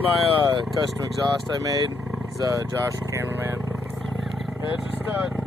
my custom exhaust I made. It's Josh, the cameraman. It's just